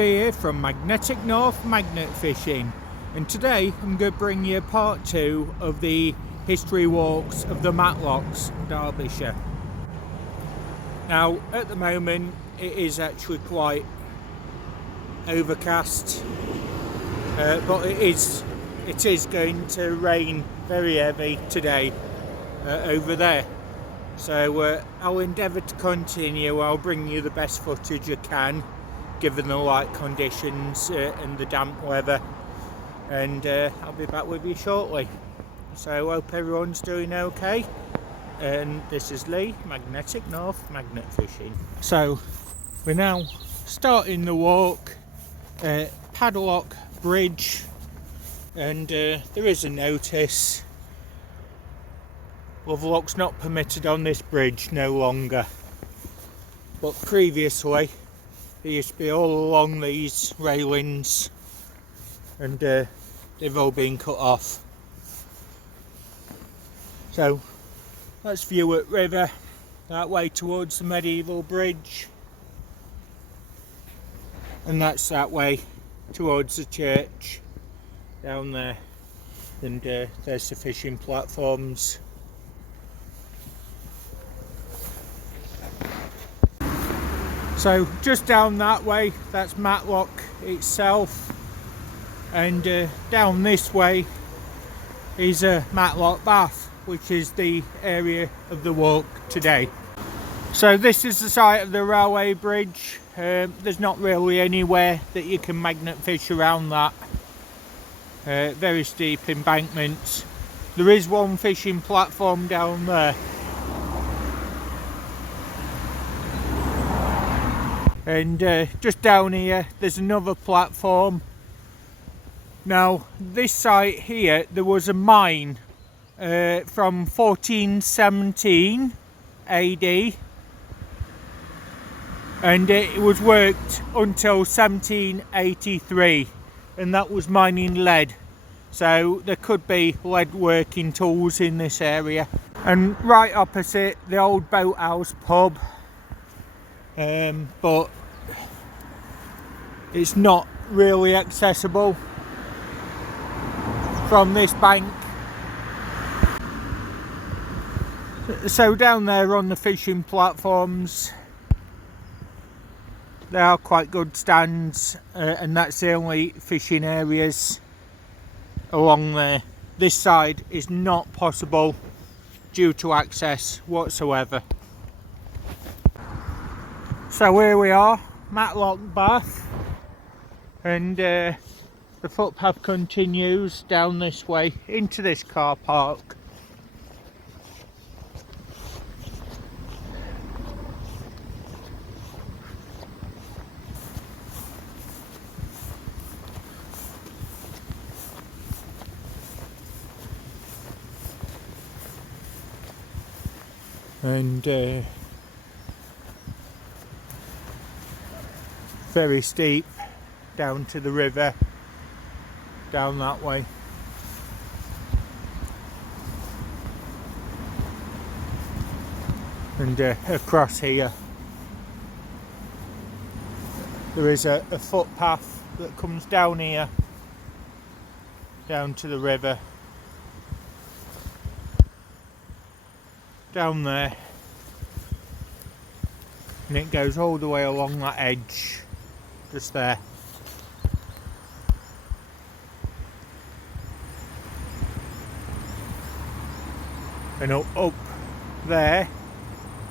Lee here from Magnetic North Magnet Fishing, and today I'm going to bring you part 2 of the history walks of the Matlocks, Derbyshire. Now at the moment it is actually quite overcast, but it is going to rain very heavy today over there. So I'll endeavour to continue. I'll bring you the best footage I can, given the light conditions and the damp weather, and I'll be back with you shortly. So hope everyone's doing okay, and this is Lee, Magnetic North Magnet Fishing. So we're now starting the walk at Padlock Bridge, and there is a notice: lovelock's not permitted on this bridge no longer. But previously there used to be all along these railings, and they've all been cut off. So let's view it river that way towards the medieval bridge, and that's that way towards the church down there, and there's the fishing platforms. So just down that way, that's Matlock itself, and down this way is Matlock Bath, which is the area of the walk today. So this is the site of the railway bridge. There's not really anywhere that you can magnet fish around that. Very steep embankments. There is one fishing platform down there. And just down here there's another platform. Now this site here, there was a mine from 1417 AD, and it was worked until 1783, and that was mining lead. So there could be lead working tools in this area. And right opposite, the old boathouse pub, but it's not really accessible from this bank. So down there on the fishing platforms, there are quite good stands, and that's the only fishing areas along there. This side is not possible due to access whatsoever. So here we are, Matlock Bath, and the footpath continues down this way into this car park. And very steep down to the river down that way. And across here there is a footpath that comes down here down to the river, down there, and it goes all the way along that edge just there. And up there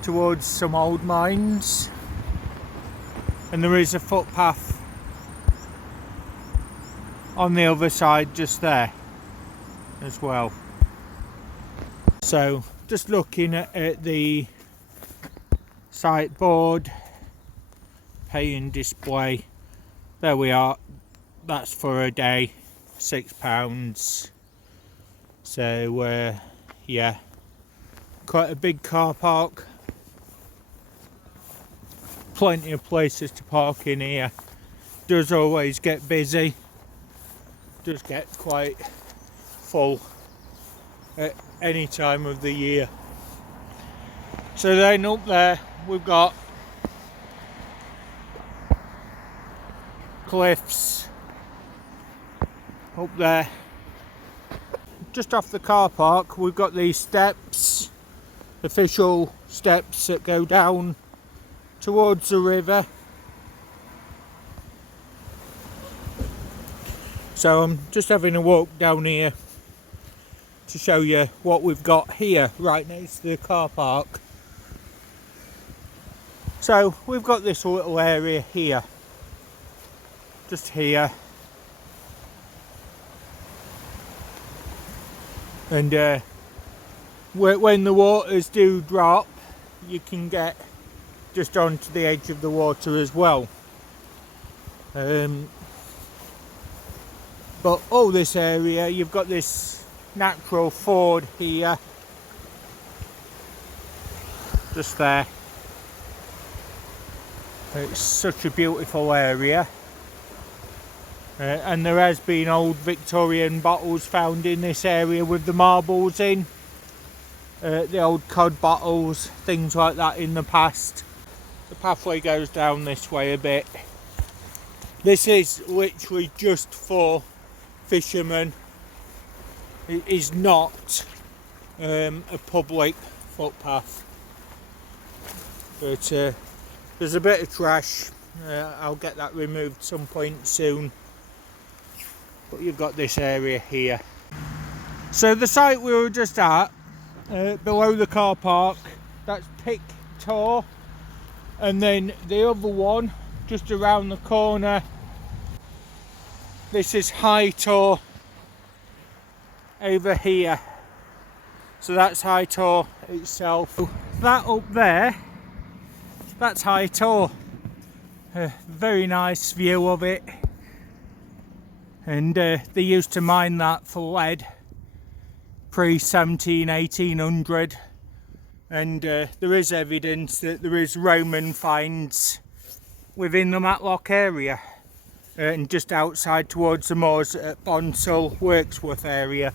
towards some old mines, and there is a footpath on the other side just there as well. So just looking at the site board, pay and display, there we are, that's for a day, £6. So yeah, quite a big car park, plenty of places to park in here. Does always get busy, does get quite full at any time of the year. So then up there we've got cliffs up there. Just off the car park we've got these steps, official steps that go down towards the river. So I'm just having a walk down here to show you what we've got here right next to the car park. So we've got this little area here, just here, and when the waters do drop you can get just onto the edge of the water as well. But all this area, you've got this natural ford here, just there. It's such a beautiful area, and there has been old Victorian bottles found in this area with the marbles in, the old cod bottles, things like that in the past. The pathway goes down this way a bit. This is literally just for fishermen. It is not a public footpath, but there's a bit of trash. I'll get that removed some point soon, but you've got this area here. So the site we were just at, below the car park, that's Pick Tor, and then the other one just around the corner, this is High Tor over here. So that's High Tor itself. That up there, that's High Tor. Very nice view of it, and they used to mine that for lead pre-1800, and there is evidence that there is Roman finds within the Matlock area, and just outside towards the moors at Bonsall, Wirksworth area.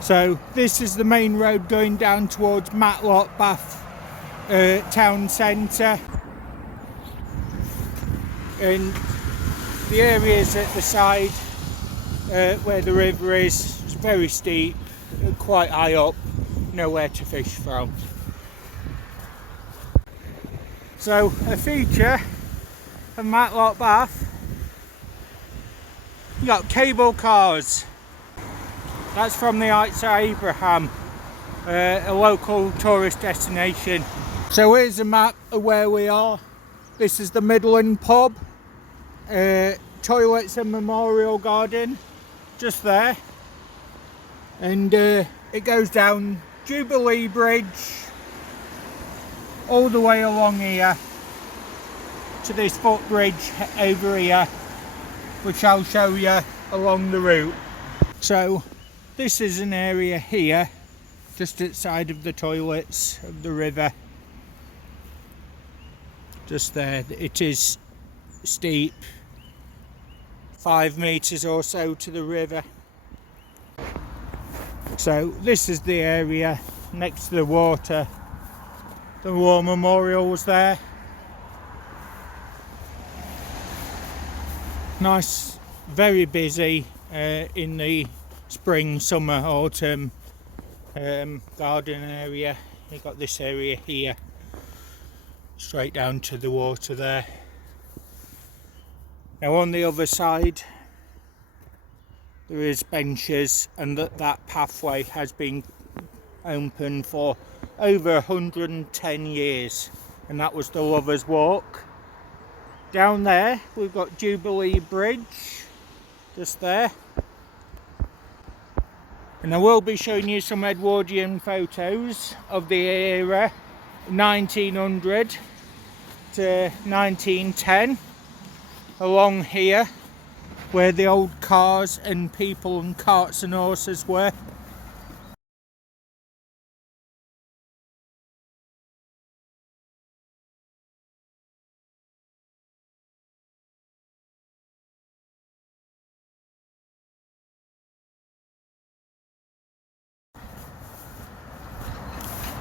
So this is the main road going down towards Matlock, Bath town centre, and the areas at the side where the river is very steep, quite high up, nowhere to fish from. So a feature of Matlock Bath, you got cable cars. That's from the Heights of Abraham, a local tourist destination. So here's a map of where we are. This is the Midland pub, toilets and memorial garden, just there. And it goes down Jubilee Bridge, all the way along here to this footbridge over here, which I'll show you along the route. So this is an area here, just outside of the toilets of the river. Just there. It is steep, 5 metres or so to the river. So this is the area next to the water. The war memorial was there. Nice, very busy in the spring, summer, autumn garden area. You've got this area here, straight down to the water there. Now on the other side there is benches, and that pathway has been open for over 110 years, and that was the Lovers Walk. Down there we've got Jubilee Bridge, just there, and I will be showing you some Edwardian photos of the era 1900 to 1910 along here, where the old cars and people and carts and horses were.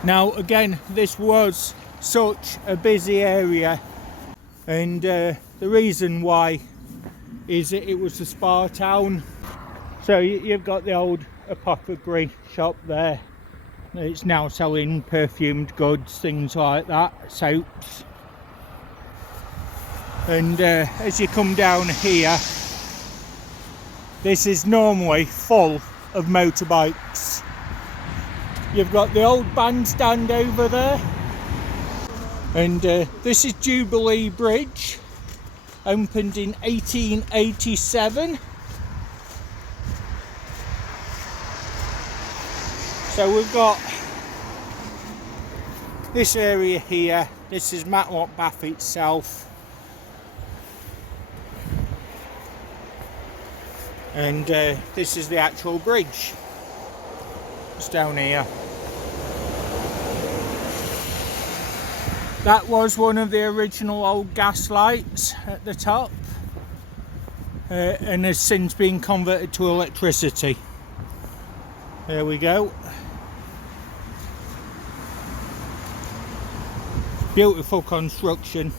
Now again, this was such a busy area, and the reason why is it was a spa town. So you've got the old apothecary shop there. It's now selling perfumed goods, things like that, soaps. And as you come down here, this is normally full of motorbikes. You've got the old bandstand over there. And this is Jubilee Bridge, opened in 1887. So we've got this area here. This is Matlock Bath itself. And this is the actual bridge. It's down here. That was one of the original old gas lights at the top, and has since been converted to electricity. There we go. Beautiful construction,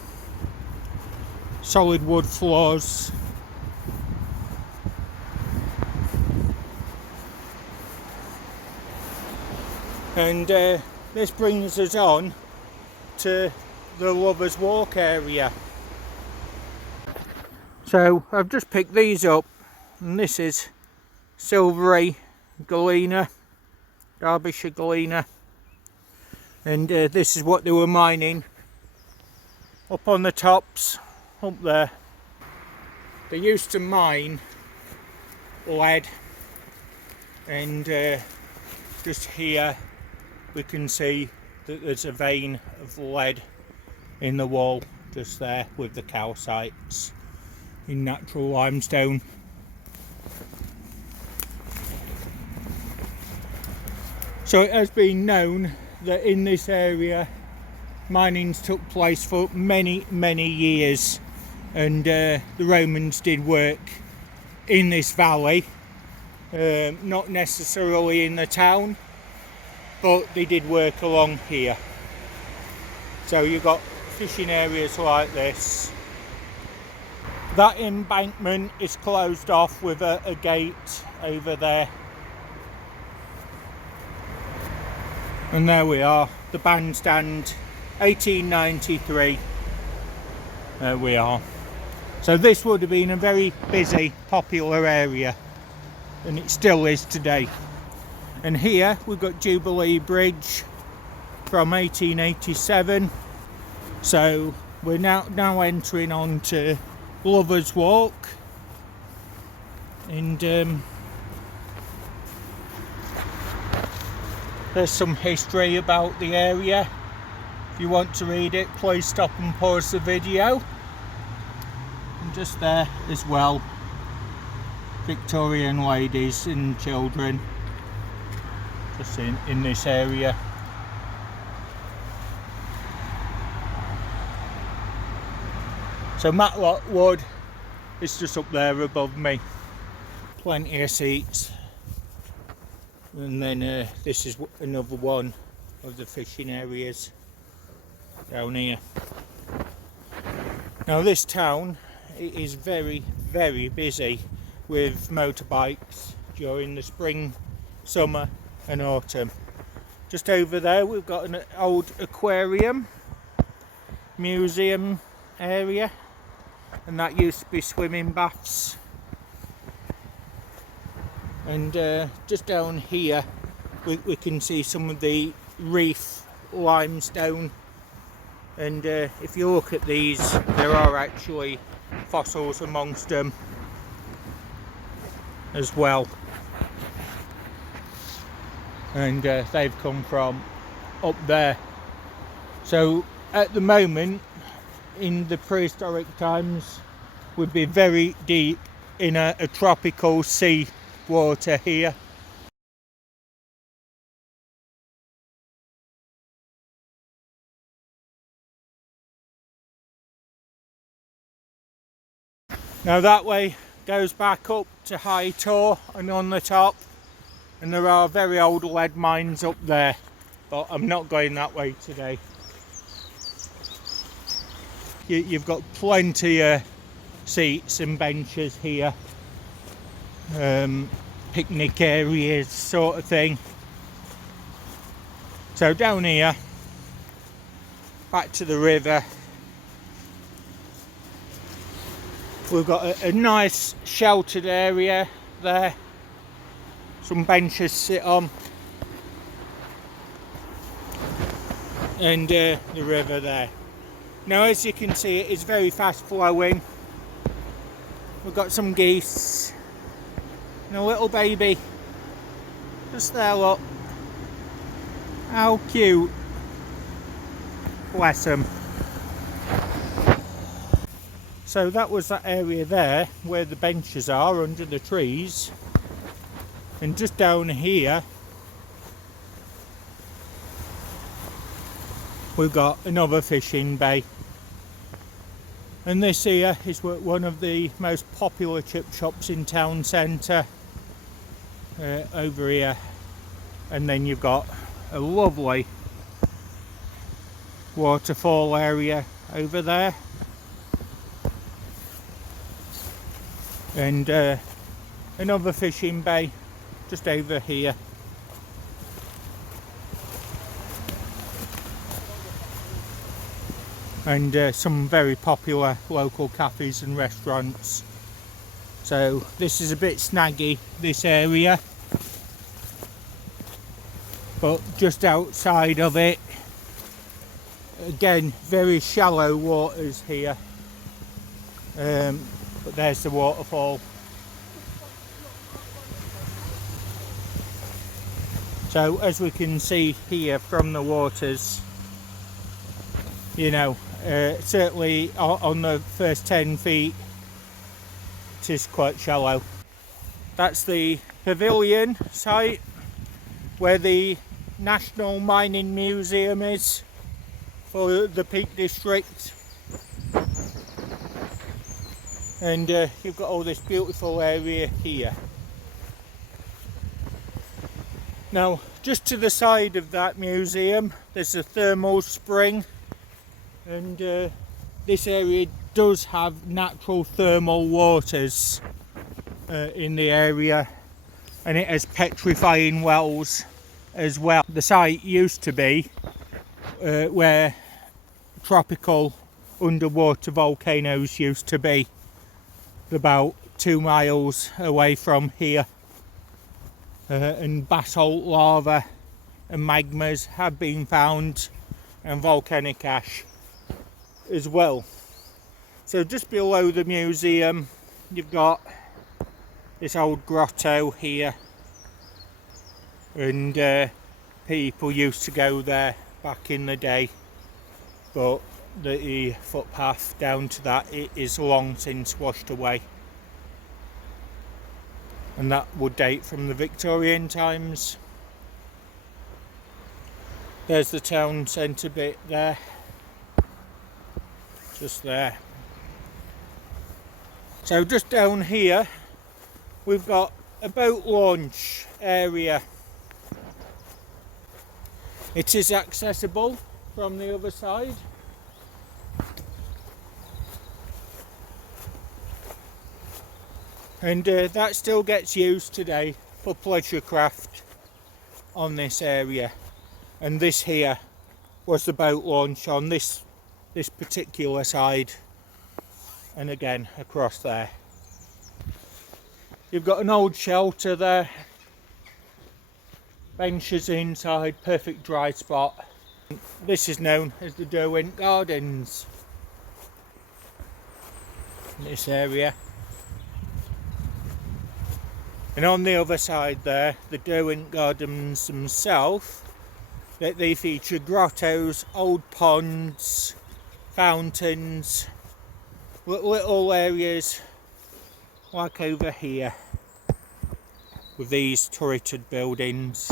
solid wood floors. And this brings us on to the Lovers Walk area. So I've just picked these up, and this is silvery galena, Derbyshire galena, and this is what they were mining up on the tops up there. They used to mine lead, and just here we can see that there's a vein of lead in the wall just there with the calcites in natural limestone. So it has been known that in this area minings took place for many years, and the Romans did work in this valley, not necessarily in the town, but they did work along here. So you've got fishing areas like this. That embankment is closed off with a gate over there. And there we are, the bandstand, 1893. There we are. So this would have been a very busy, popular area, and it still is today. And here we've got Jubilee Bridge from 1887. So we're now entering on to Lovers Walk. And there's some history about the area. If you want to read it, please stop and pause the video. And just there as well, Victorian ladies and children. Just in this area. So Matlock Wood is just up there above me. Plenty of seats. And then this is another one of the fishing areas down here. Now this town, it is very busy with motorbikes during the spring, summer and autumn. Just over there we've got an old aquarium museum area, and that used to be swimming baths. And just down here we can see some of the reef limestone, and if you look at these, there are actually fossils amongst them as well. And they've come from up there. So at the moment, in the prehistoric times, we'd be very deep in a tropical sea water here. Now that way goes back up to High Tor and on the top, and there are very old lead mines up there, but I'm not going that way today. You've got plenty of seats and benches here, picnic areas sort of thing. So down here, back to the river, we've got a nice sheltered area there, some benches to sit on, and the river there. Now, as you can see, it is very fast flowing. We've got some geese and a little baby just there, look. How cute. Bless them. So that was that area there where the benches are under the trees, and just down here we've got another fishing bay, and this here is one of the most popular chip shops in town centre, over here. And then you've got a lovely waterfall area over there, and another fishing bay just over here. And some very popular local cafes and restaurants. So this is a bit snaggy, this area, but just outside of it, again, very shallow waters here, but there's the waterfall. So as we can see here from the waters, you know, certainly on the first 10 feet it is quite shallow. That's the pavilion site where the National Mining Museum is for the Peak District, and you've got all this beautiful area here. Now, just to the side of that museum there's a thermal spring, and this area does have natural thermal waters in the area, and it has petrifying wells as well. The site used to be where tropical underwater volcanoes used to be, about 2 miles away from here, and basalt lava and magmas have been found, and volcanic ash as well. So just below the museum you've got this old grotto here, and people used to go there back in the day, but the footpath down to that, it is long since washed away, and that would date from the Victorian times. There's the town centre bit there, just there. So just down here we've got a boat launch area. It is accessible from the other side. And that still gets used today for pleasure craft on this area. And this here was the boat launch on this particular side, and again across there. You've got an old shelter there, benches inside, perfect dry spot. This is known as the Derwent Gardens, in this area. And on the other side there, the Derwent Gardens themselves, they feature grottos, old ponds, fountains, little areas like over here with these turreted buildings.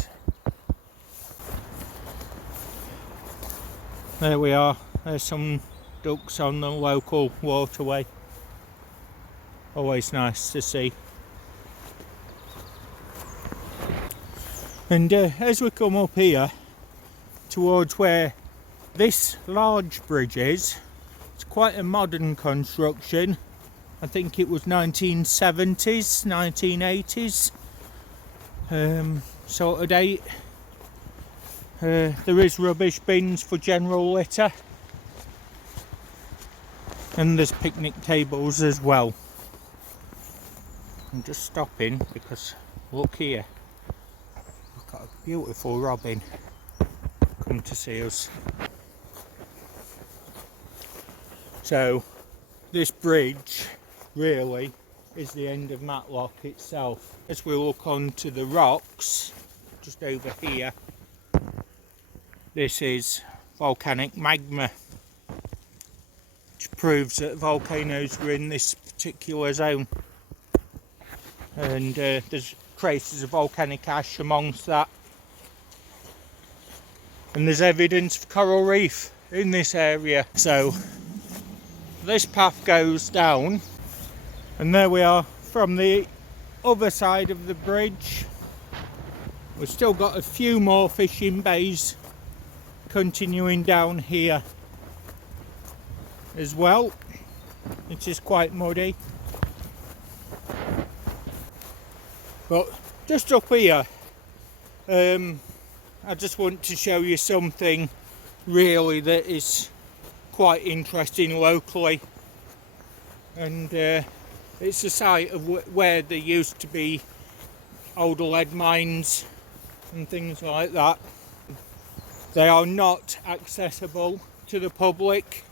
There we are, there's some ducks on the local waterway. Always nice to see. And as we come up here towards where this large bridge is, it's quite a modern construction, I think it was 1970s, 1980s sort of date. There is rubbish bins for general litter, and there's picnic tables as well. I'm just stopping because look here, we've got a beautiful robin come to see us. So this bridge really is the end of Matlock itself. As we look onto the rocks just over here, this is volcanic magma, which proves that volcanoes were in this particular zone. And there's traces of volcanic ash amongst that. And there's evidence of coral reef in this area. So this path goes down, and there we are from the other side of the bridge. We've still got a few more fishing bays continuing down here as well. It is quite muddy. But just up here, I just want to show you something really that is quite interesting locally. And it's the site of where there used to be old lead mines and things like that. They are not accessible to the public,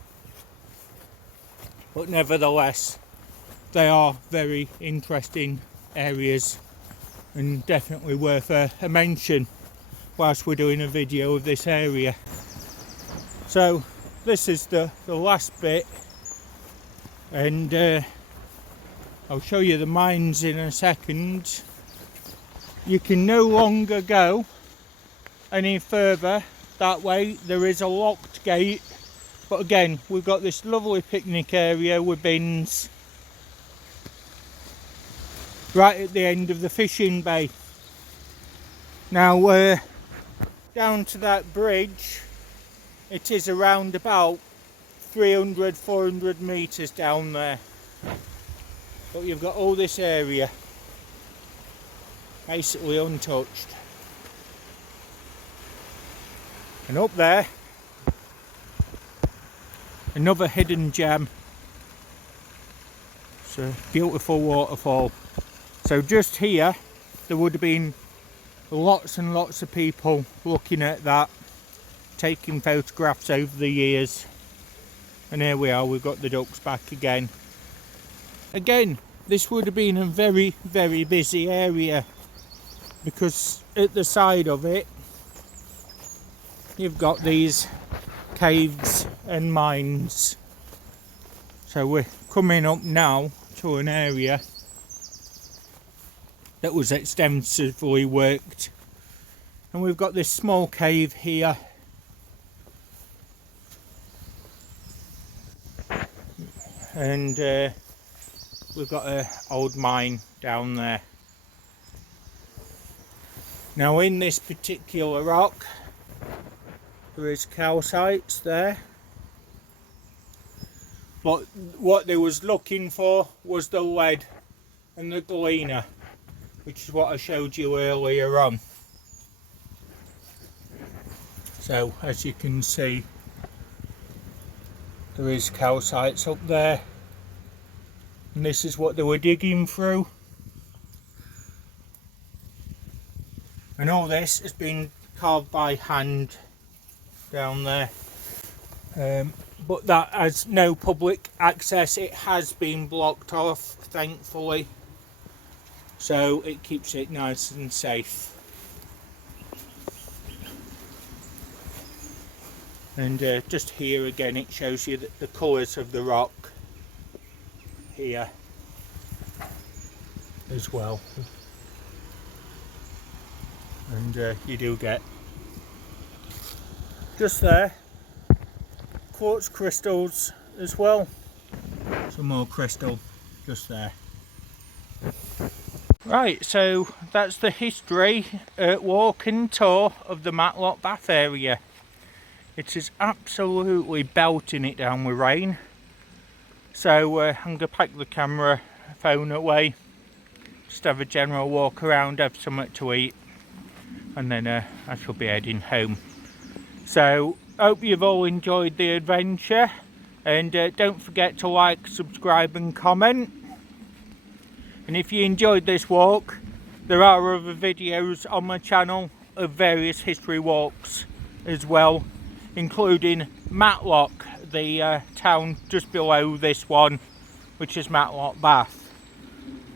but nevertheless they are very interesting areas and definitely worth a mention whilst we're doing a video of this area. So this is the last bit, and I'll show you the mines in a second. You can no longer go any further that way. There is a locked gate, but again we've got this lovely picnic area with bins right at the end of the fishing bay. Now down to that bridge, it is around about 300-400 metres down there, but you've got all this area basically untouched. And up there, another hidden gem. It's a beautiful waterfall. So just here there would have been lots and lots of people looking at that, taking photographs over the years. And here we are, we've got the ducks back again. Again, this would have been a very, very busy area, because at the side of it you've got these caves and mines. So we're coming up now to an area that was extensively worked, and we've got this small cave here, and we've got an old mine down there. Now in this particular rock there is calcites there, but what they was looking for was the lead and the galena, which is what I showed you earlier on. So as you can see, there is calcites up there, and this is what they were digging through. And all this has been carved by hand down there, but that has no public access. It has been blocked off, thankfully, so it keeps it nice and safe. And just here again it shows you the colours of the rock here as well. And you do get just there quartz crystals as well. Some more crystal just there. Right, so that's the history, walk and tour of the Matlock Bath area. It is absolutely belting it down with rain. So I'm going to pack the camera, phone away, just have a general walk around, have something to eat, and then I shall be heading home. So hope you've all enjoyed the adventure, and don't forget to like, subscribe and comment. And if you enjoyed this walk, there are other videos on my channel of various history walks as well, including Matlock, the town just below this one, which is Matlock, Bath.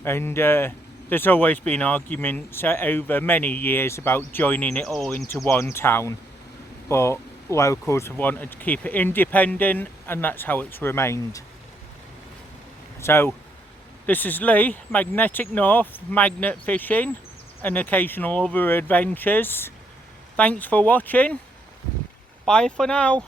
And there's always been arguments over many years about joining it all into one town, but locals have wanted to keep it independent, and that's how it's remained. So this is Lee, Magnetic North, magnet fishing and occasional other adventures. Thanks for watching. Bye for now.